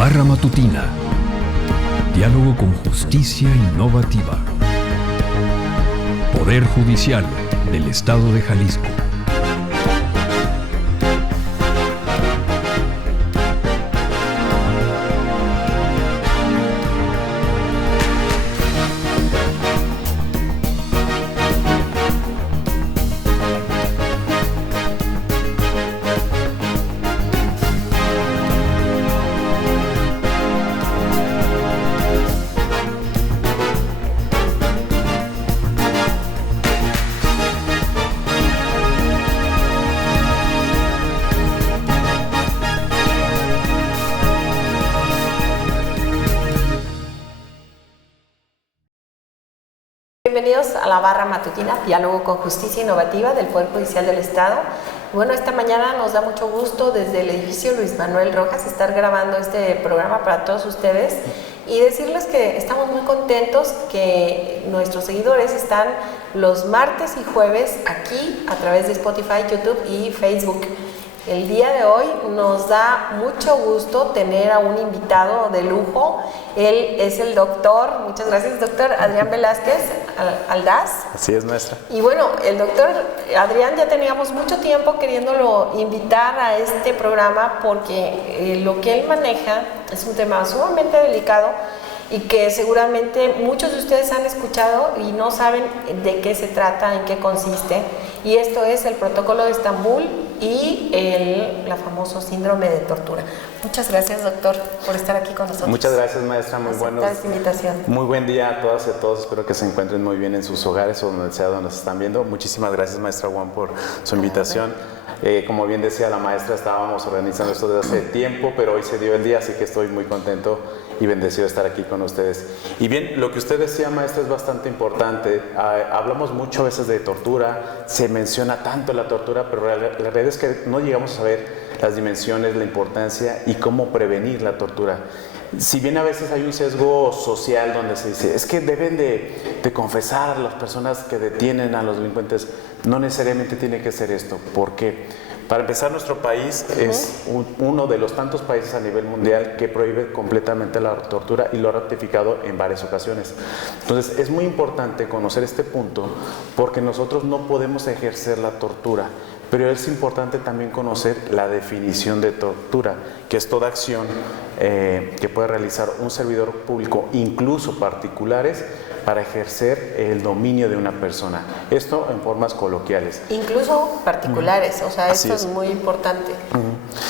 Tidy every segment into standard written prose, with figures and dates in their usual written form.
Barra Matutina. Diálogo con justicia innovativa. Poder Judicial del Estado de Jalisco. Bienvenidos a la Barra Matutina, Diálogo con Justicia Innovativa del Poder Judicial del Estado. Bueno, esta mañana nos da mucho gusto desde el edificio Luis Manuel Rojas estar grabando este programa para todos ustedes y decirles que estamos muy contentos que nuestros seguidores están los martes y jueves aquí a través de Spotify, YouTube y Facebook. El día de hoy nos da mucho gusto tener a un invitado de lujo. Él es el doctor, muchas gracias doctor, Adrián Velázquez Aldaz. Así es, maestra. Y bueno, el doctor Adrián ya teníamos mucho tiempo queriéndolo invitar a este programa porque lo que él maneja es un tema sumamente delicado y que seguramente muchos de ustedes han escuchado y no saben de qué se trata, en qué consiste. Y esto es el Protocolo de Estambul y la famoso síndrome de tortura. Muchas gracias, doctor, por estar aquí con nosotros. Muchas gracias, maestra. Esta invitación. Muy buen día a todas y a todos. Espero que se encuentren muy bien en sus hogares o donde sea donde se están viendo. Muchísimas gracias, maestra Juan, por su invitación. Como bien decía la maestra, estábamos organizando esto desde hace tiempo, pero hoy se dio el día, así que estoy muy contento y bendecido de estar aquí con ustedes. Y bien, lo que usted decía, maestra, es bastante importante. Hablamos mucho a veces de tortura, se menciona tanto la tortura, pero la realidad es que no llegamos a saber las dimensiones, la importancia y cómo prevenir la tortura. Si bien a veces hay un sesgo social donde se dice, es que deben de confesar las personas que detienen a los delincuentes, no necesariamente tiene que ser esto. ¿Por qué? Para empezar, nuestro país es uno de los tantos países a nivel mundial que prohíbe completamente la tortura y lo ha ratificado en varias ocasiones. Entonces, es muy importante conocer este punto porque nosotros no podemos ejercer la tortura. Pero es importante también conocer la definición de tortura, que es toda acción que puede realizar un servidor público, incluso particulares, para ejercer el dominio de una persona. Esto en formas coloquiales. Incluso particulares, o sea, esto es muy importante,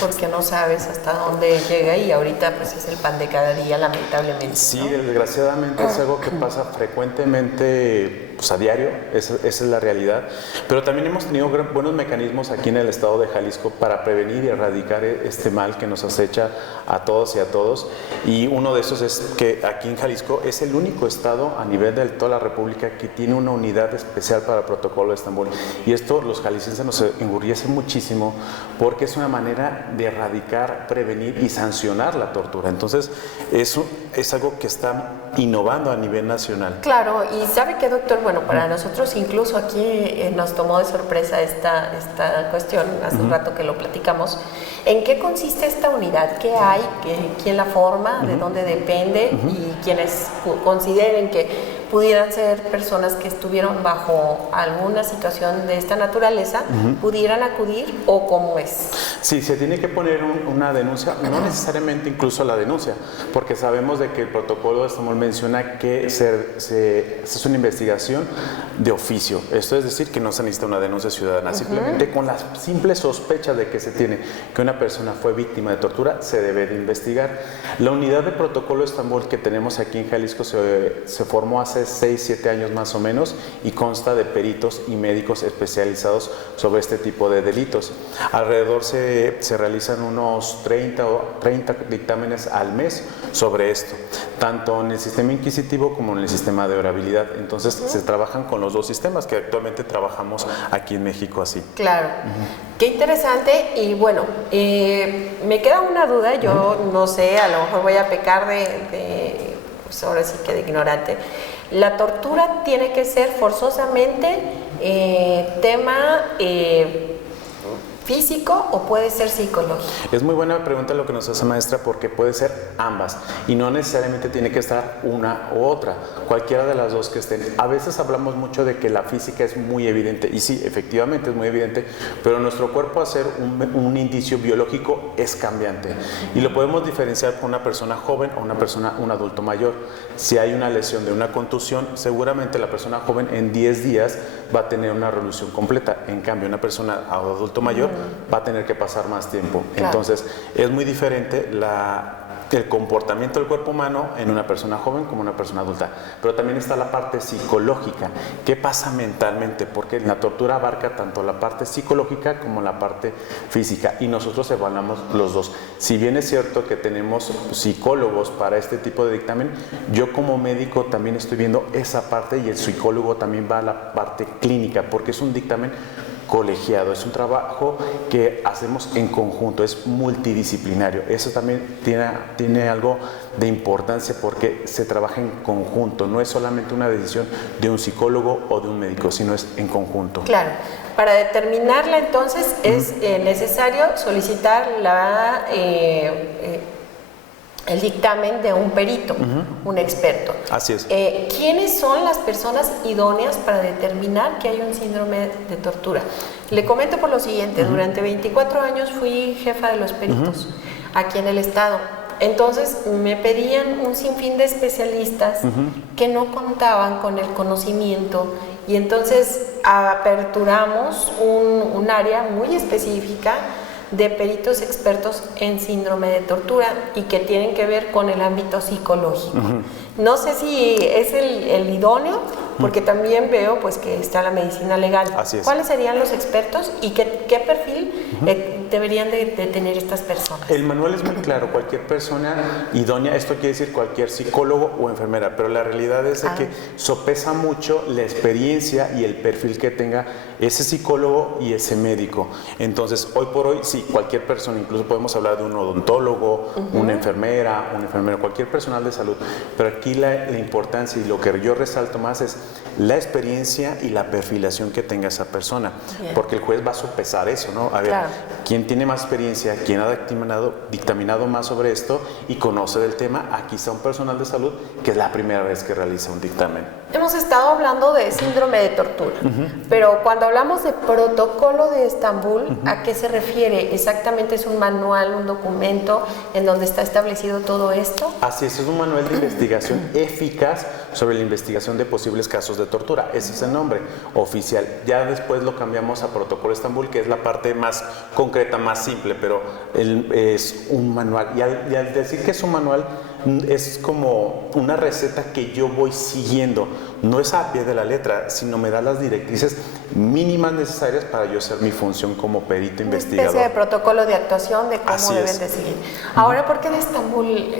porque no sabes hasta dónde llega y ahorita pues es el pan de cada día, lamentablemente. Sí, ¿no? Desgraciadamente es algo que pasa frecuentemente, pues a diario, esa es la realidad. Pero también hemos tenido buenos mecanismos aquí en el estado de Jalisco para prevenir y erradicar este mal que nos acecha a todos y a todos. Y uno de esos es que aquí en Jalisco es el único estado a nivel de toda la República que tiene una unidad especial para el Protocolo de Estambul. Y esto los jaliscienses nos enorgullece muchísimo porque es una manera de erradicar, prevenir y sancionar la tortura. Entonces, eso es algo que está innovando a nivel nacional. Claro, y ¿sabe qué, doctor? Bueno, para nosotros incluso aquí nos tomó de sorpresa esta cuestión, hace un rato que lo platicamos. ¿En qué consiste esta unidad? ¿Qué hay? ¿Quién la forma? ¿De dónde depende? Y quienes consideren que pudieran ser personas que estuvieron bajo alguna situación de esta naturaleza, pudieran acudir o cómo es. Sí, se tiene que poner una denuncia, no necesariamente incluso la denuncia, porque sabemos de que el protocolo de Estambul menciona que se hace una investigación de oficio. Esto es decir, que no se necesita una denuncia ciudadana, simplemente con la simple sospecha de que se tiene que una persona fue víctima de tortura, se debe de investigar. La unidad de protocolo de Estambul que tenemos aquí en Jalisco se formó hace 6-7 años más o menos y consta de peritos y médicos especializados sobre este tipo de delitos. Alrededor se realizan unos 30 dictámenes al mes sobre esto, tanto en el sistema inquisitivo como en el sistema de orabilidad. Entonces se trabajan con los dos sistemas que actualmente trabajamos aquí en México así. Claro, qué interesante. Y bueno, me queda una duda, yo no sé, a lo mejor voy a pecar pues ahora sí que de ignorante. La tortura tiene que ser forzosamente tema físico o puede ser psicológico? Es muy buena pregunta lo que nos hace, maestra, porque puede ser ambas y no necesariamente tiene que estar una u otra, cualquiera de las dos que estén. A veces hablamos mucho de que la física es muy evidente y sí, efectivamente es muy evidente, pero nuestro cuerpo, al ser un indicio biológico, es cambiante y lo podemos diferenciar con una persona joven o un adulto mayor. Si hay una lesión de una contusión, seguramente la persona joven en 10 días va a tener una resolución completa. En cambio, una persona adulto mayor va a tener que pasar más tiempo. Claro. Entonces, es muy diferente el comportamiento del cuerpo humano en una persona joven como una persona adulta. Pero también está la parte psicológica. ¿Qué pasa mentalmente? Porque la tortura abarca tanto la parte psicológica como la parte física y nosotros evaluamos los dos. Si bien es cierto que tenemos psicólogos para este tipo de dictamen, yo como médico también estoy viendo esa parte y el psicólogo también va a la parte clínica, porque es un dictamen colegiado, es un trabajo que hacemos en conjunto, es multidisciplinario. Eso también tiene algo de importancia porque se trabaja en conjunto, no es solamente una decisión de un psicólogo o de un médico, sino es en conjunto. Claro, para determinarla entonces es necesario solicitar el dictamen de un perito, un experto. Así es. ¿Quiénes son las personas idóneas para determinar que hay un síndrome de tortura? Le comento por lo siguiente, durante 24 años fui jefa de los peritos aquí en el estado. Entonces me pedían un sinfín de especialistas que no contaban con el conocimiento y entonces aperturamos un área muy específica de peritos expertos en síndrome de tortura y que tienen que ver con el ámbito psicológico. No sé si es el idóneo, porque también veo pues que está la medicina legal. Así es. ¿Cuáles serían los expertos y qué perfil deberían de tener estas personas? El manual es muy claro, cualquier persona idónea, esto quiere decir cualquier psicólogo o enfermera, pero la realidad es de que sopesa mucho la experiencia y el perfil que tenga ese psicólogo y ese médico. Entonces, hoy por hoy, sí, cualquier persona, incluso podemos hablar de un odontólogo, una enfermera, un enfermero, cualquier personal de salud, pero aquí la importancia y lo que yo resalto más es la experiencia y la perfilación que tenga esa persona, porque el juez va a sopesar eso, ¿no? A ver, ¿quién tiene más experiencia? ¿Quién ha dictaminado más sobre esto y conoce del tema? Aquí está un personal de salud que es la primera vez que realiza un dictamen. Hemos estado hablando de síndrome de tortura, pero cuando hablamos de protocolo de Estambul, ¿a qué se refiere? ¿Exactamente es un manual, un documento en donde está establecido todo esto? Así es un manual de investigación eficaz sobre la investigación de posibles casos de tortura. Ese es el nombre oficial. Ya después lo cambiamos a protocolo de Estambul, que es la parte más concreta, más simple, pero es un manual. Y al decir que es un manual, es como una receta que yo voy siguiendo. No es a pie de la letra, sino me da las directrices mínimas necesarias para yo hacer mi función como perito investigador. Una especie de protocolo de actuación de cómo deben de seguir. Ahora, ¿por qué de Estambul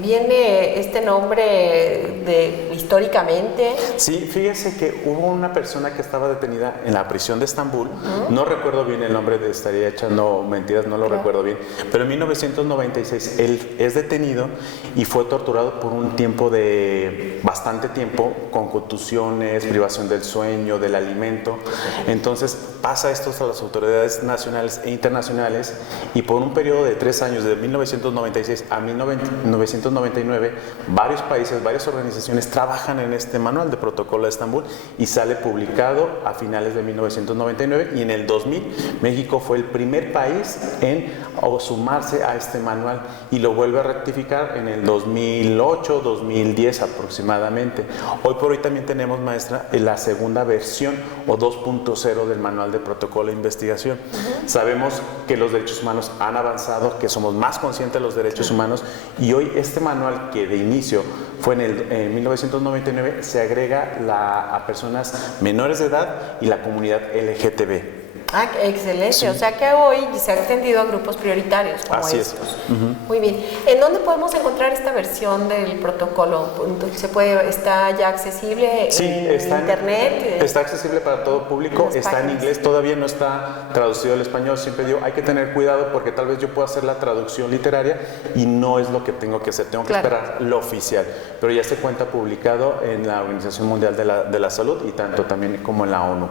viene este nombre históricamente? Sí, fíjese que hubo una persona que estaba detenida en la prisión de Estambul. No recuerdo bien el nombre, estaría echando mentiras, no lo recuerdo bien. Pero en 1996 él es detenido y fue torturado por un tiempo de bastante tiempo, con contusiones, privación del sueño, del alimento. Entonces pasa esto a las autoridades nacionales e internacionales y por un periodo de 3 años, de 1996 a 1999, varios países, varias organizaciones trabajan en este manual de protocolo de Estambul y sale publicado a finales de 1999 y en el 2000 México fue el primer país en sumarse a este manual y lo vuelve a rectificar en el 2008, 2010 aproximadamente. Hoy por hoy también tenemos, maestra, la segunda versión o 2.0 del manual de protocolo de investigación. Sabemos que los derechos humanos han avanzado, que somos más conscientes de los derechos humanos y hoy este manual, que de inicio fue en 1999, se agrega a personas menores de edad y la comunidad LGTB. Ah, excelente. Sí. O sea que hoy se ha extendido a grupos prioritarios como estos. Muy bien. ¿En dónde podemos encontrar esta versión del protocolo? ¿Está ya accesible en internet? Está accesible para todo público, está en inglés, todavía no está traducido al español. Siempre digo, hay que tener cuidado porque tal vez yo pueda hacer la traducción literaria y no es lo que tengo que hacer, tengo que esperar lo oficial. Pero ya se cuenta publicado en la Organización Mundial de la Salud y tanto también como en la ONU.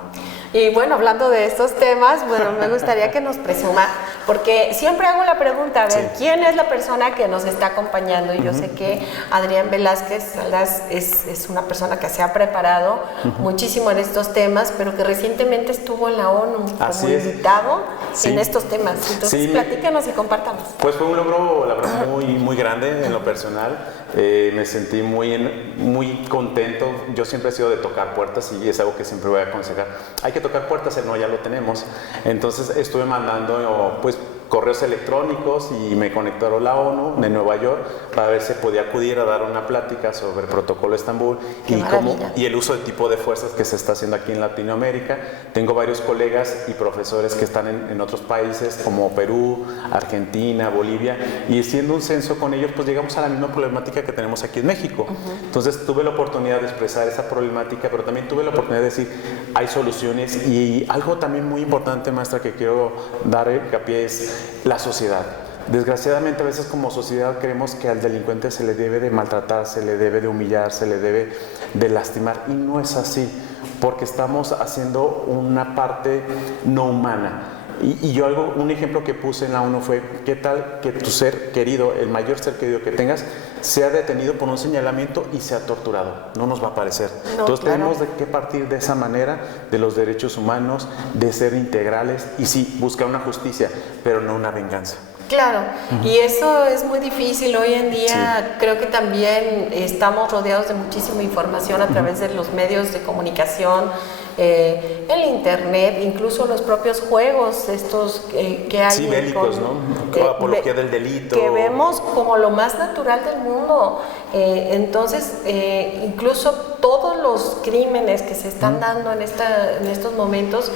Y bueno, hablando de estos temas, bueno, me gustaría que nos presuma, porque siempre hago la pregunta, a ver, Sí. ¿quién es la persona que nos está acompañando? Y yo sé que Adrián Velázquez Salas es una persona que se ha preparado muchísimo en estos temas, pero que recientemente estuvo en la ONU como Así es. invitado Sí. en estos temas. Entonces, Sí. platícanos y compártanos. Pues fue un logro, la verdad, muy grande en lo personal. Me sentí muy contento. Yo siempre he sido de tocar puertas y es algo que siempre voy a aconsejar. Hay que tocar puertas, el no ya lo tenemos. Entonces estuve mandando pues correos electrónicos y me conectaron la ONU de Nueva York para ver si podía acudir a dar una plática sobre el protocolo de Estambul y el uso de tipo de fuerzas que se está haciendo aquí en Latinoamérica. Tengo varios colegas y profesores que están en otros países como Perú, Argentina, Bolivia, y haciendo un censo con ellos pues llegamos a la misma problemática que tenemos aquí en México. Entonces tuve la oportunidad de expresar esa problemática, pero también tuve la oportunidad de decir hay soluciones, y algo también muy importante, maestra, que quiero dar hincapié es la sociedad. Desgraciadamente a veces como sociedad creemos que al delincuente se le debe de maltratar, se le debe de humillar, se le debe de lastimar, y no es así, porque estamos haciendo una parte no humana. Y yo un ejemplo que puse en la ONU fue, ¿qué tal que tu ser querido, el mayor ser querido que tengas, sea detenido por un señalamiento y sea torturado? No nos va a parecer. No, Entonces claro. tenemos que partir de esa manera, de los derechos humanos, de ser integrales y sí, buscar una justicia, pero no una venganza. Claro, y eso es muy difícil hoy en día. Creo que también estamos rodeados de muchísima información a través de los medios de comunicación, el internet, incluso los propios juegos estos que hay. Sí, bélicos, ¿no? Apología del delito. Que vemos como lo más natural del mundo. Entonces, incluso todos los crímenes que se están dando en estos momentos,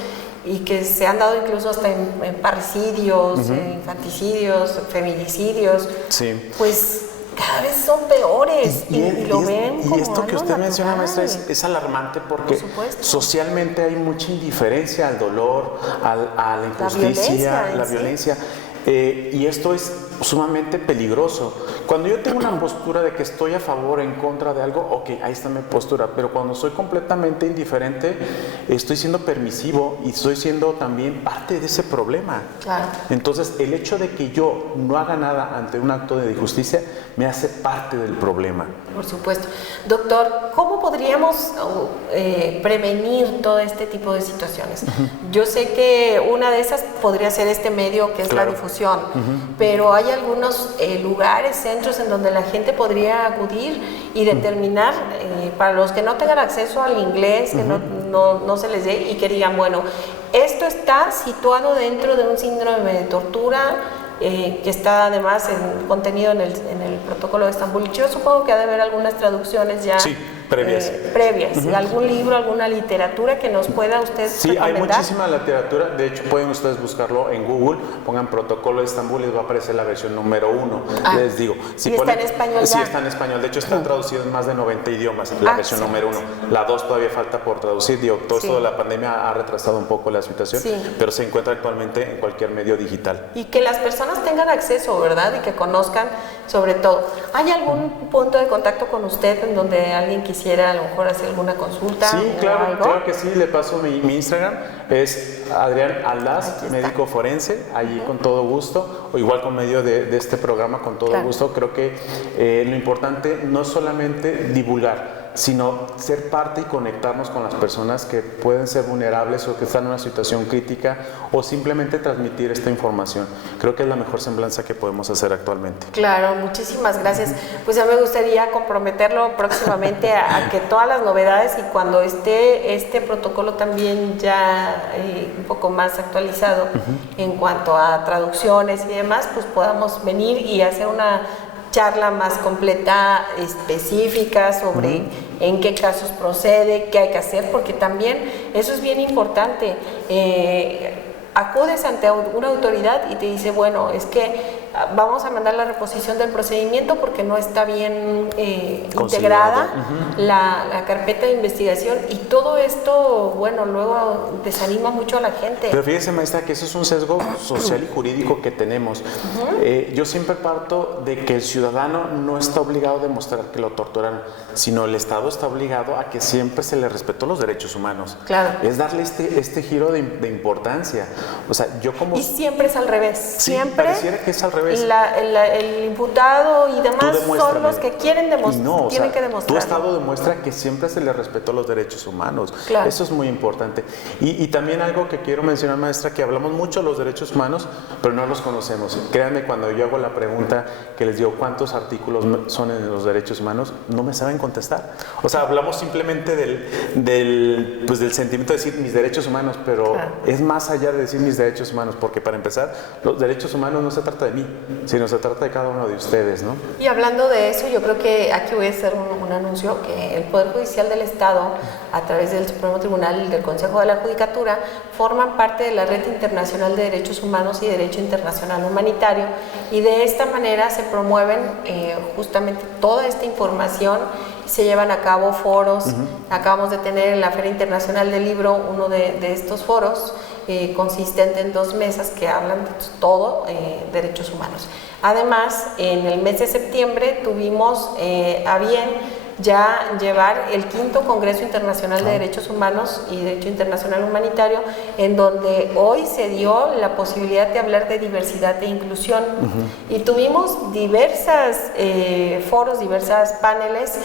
y que se han dado incluso hasta en parricidios, infanticidios, feminicidios, Sí. pues cada vez son peores y lo ven como y esto que algo usted menciona, natural. maestra, es alarmante porque Por supuesto. socialmente hay mucha indiferencia al dolor, a la injusticia, la violencia. Y esto es sumamente peligroso. Cuando yo tengo una postura de que estoy a favor o en contra de algo, ok, ahí está mi postura, pero cuando soy completamente indiferente, estoy siendo permisivo y estoy siendo también parte de ese problema. Claro. Entonces, el hecho de que yo no haga nada ante un acto de injusticia me hace parte del problema. Por supuesto. Doctor, ¿cómo podríamos prevenir todo este tipo de situaciones? Yo sé que una de esas podría ser este medio que es la difusión, pero hay algunos lugares, centros en donde la gente podría acudir y determinar, para los que no tengan acceso al inglés, que no se les dé, y que digan, bueno, esto está situado dentro de un síndrome de tortura, que está además contenido en el protocolo de Estambul. Yo supongo que ha de haber algunas traducciones ya previas. ¿Algún libro, alguna literatura que nos pueda usted recomendar? Hay muchísima literatura. De hecho, pueden ustedes buscarlo en Google, pongan protocolo de Estambul y les va a aparecer la versión número 1. Les digo, si ¿Y está en español ya? Sí, está en español. De hecho, está traducido en más de 90 idiomas, la versión número 1. La 2 todavía falta por traducir. Todo esto de la pandemia ha retrasado un poco la situación, pero se encuentra actualmente en cualquier medio digital. Y que las personas tengan acceso, ¿verdad? Y que conozcan sobre todo. ¿Hay algún punto de contacto con usted en donde alguien quisiera a lo mejor hacer alguna consulta? Sí, o claro, algo? claro que sí. Le paso mi Instagram, es Adrián Aldaz, médico forense, allí con todo gusto, o igual con medio de este programa, con todo gusto. Creo que lo importante no es solamente divulgar, sino ser parte y conectarnos con las personas que pueden ser vulnerables o que están en una situación crítica, o simplemente transmitir esta información. Creo que es la mejor semblanza que podemos hacer actualmente. Claro, muchísimas gracias. Pues ya me gustaría comprometerlo próximamente a que todas las novedades, y cuando esté este protocolo también ya un poco más actualizado en cuanto a traducciones y demás, pues podamos venir y hacer una charla más completa, específica sobre en qué casos procede, qué hay que hacer, porque también eso es bien importante. Acudes ante una autoridad y te dice, bueno, es que vamos a mandar la reposición del procedimiento porque no está bien integrada la carpeta de investigación, y todo esto, bueno, luego desanima mucho a la gente. Pero fíjese, maestra, que eso es un sesgo social y jurídico que tenemos. Yo siempre parto de que el ciudadano no está obligado a demostrar que lo torturaron, sino el Estado está obligado a que siempre se le respetó los derechos humanos. Claro. Es darle este giro de importancia. O sea, yo como... Y siempre es al revés. Sí, siempre pareciera que es al revés. El imputado y demás son los que quieren demostrar. No, tienen que demostrar. Tu Estado demuestra que siempre se le respetó los derechos humanos. Claro. Eso es muy importante. Y también algo que quiero mencionar, maestra, que hablamos mucho de los derechos humanos, pero no los conocemos. Créanme, cuando yo hago la pregunta que les digo cuántos artículos son en los derechos humanos, no me saben contestar. O sea, hablamos simplemente del sentimiento de decir mis derechos humanos, pero claro, es más allá de decir mis derechos humanos, porque para empezar, los derechos humanos no se trata de mí, sino se trata de cada uno de ustedes, ¿no? Y hablando de eso, yo creo que aquí voy a hacer un anuncio, que el Poder Judicial del Estado, a través del Supremo Tribunal y del Consejo de la Judicatura, forman parte de la Red Internacional de Derechos Humanos y Derecho Internacional Humanitario, y de esta manera se promueven justamente toda esta información. Se llevan a cabo foros. Acabamos de tener en la Feria Internacional del Libro uno de estos foros, consistente en 2 mesas que hablan de todo derechos humanos. Además, en el mes de septiembre tuvimos a bien ya llevar el 5º Congreso Internacional de Derechos Humanos y Derecho Internacional Humanitario, en donde hoy se dio la posibilidad de hablar de diversidad e inclusión. Y tuvimos diversas foros, diversas paneles.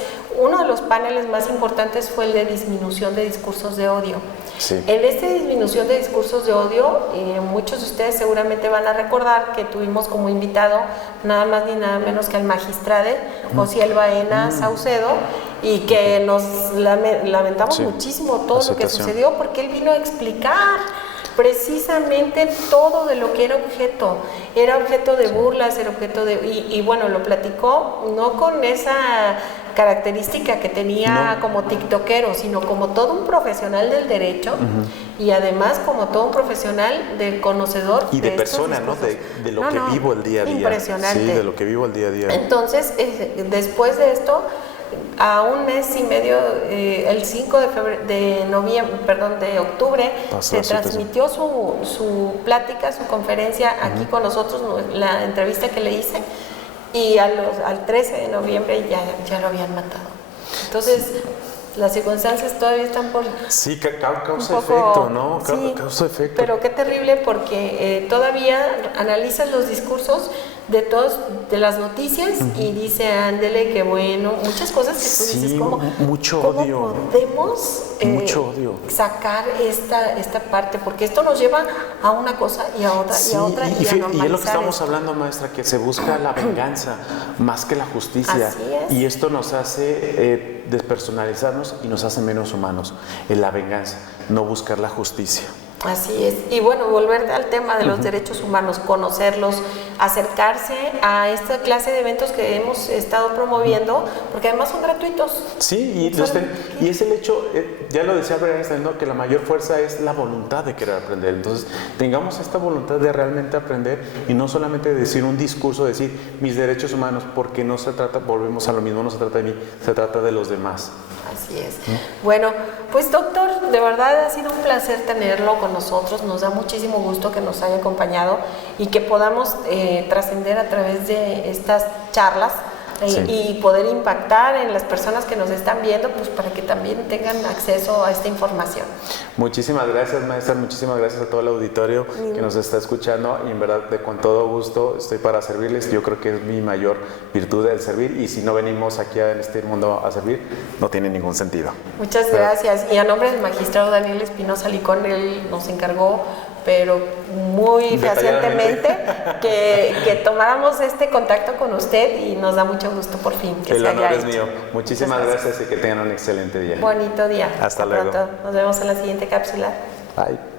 Uno de los paneles más importantes fue el de disminución de discursos de odio. Sí. En esta disminución de discursos de odio, muchos de ustedes seguramente van a recordar que tuvimos como invitado nada más ni nada menos que al magistrado Osiel Baena Saucedo, y que nos lamentamos muchísimo todo lo que sucedió, porque él vino a explicar precisamente todo de lo que era objeto de burlas, era objeto de... Y bueno, lo platicó no con esa característica que tenía como tiktokero, sino como todo un profesional del derecho, y además como todo un profesional del conocedor y de persona, ¿no? De lo que vivo el día a día. Impresionante. Sí, de lo que vivo el día a día. Entonces, después de esto, a un mes y medio, el 5 de octubre, se transmitió su plática, su conferencia aquí con nosotros, la entrevista que le hice, y al 13 de noviembre ya lo habían matado. Entonces, las circunstancias todavía están por... Sí, causa efecto, ¿no? Sí, causa efecto. Pero qué terrible, porque todavía analizas los discursos de las noticias y dice, ándele, que bueno, muchas cosas que tú dices, mucho ¿cómo odio. podemos mucho odio. sacar esta parte? Porque esto nos lleva a una cosa y a otra y a otra y a normalizar. Y es lo que estamos hablando, maestra, que se busca la venganza más que la justicia. Así es. Y esto nos hace despersonalizarnos y nos hace menos humanos. En la venganza, no buscar la justicia. Así es. Y bueno, volver al tema de los derechos humanos, conocerlos, acercarse a esta clase de eventos que hemos estado promoviendo, porque además son gratuitos. Sí, y es el hecho, ya lo decía Albert Einstein, ¿no? Que la mayor fuerza es la voluntad de querer aprender. Entonces, tengamos esta voluntad de realmente aprender, y no solamente decir un discurso, decir mis derechos humanos, porque no se trata, volvemos a lo mismo, no se trata de mí, se trata de los demás. Así es. Bueno, pues doctor, de verdad ha sido un placer tenerlo con nosotros. Nos da muchísimo gusto que nos haya acompañado y que podamos trascender a través de estas charlas y poder impactar en las personas que nos están viendo, pues para que también tengan acceso a esta información. Muchísimas gracias, maestra, muchísimas gracias a todo el auditorio que nos está escuchando, y en verdad con todo gusto estoy para servirles. Yo creo que es mi mayor virtud el servir, y si no venimos aquí en este mundo a servir, no tiene ningún sentido. Muchas gracias. Y a nombre del magistrado Daniel Espinosa Licón, él nos encargó, pero muy fehacientemente, que tomáramos este contacto con usted, y nos da mucho gusto por fin que el se haya honor hecho. es mío. Muchísimas gracias y que tengan un excelente día. Bonito día. Hasta luego. Pronto. Nos vemos en la siguiente cápsula. Bye.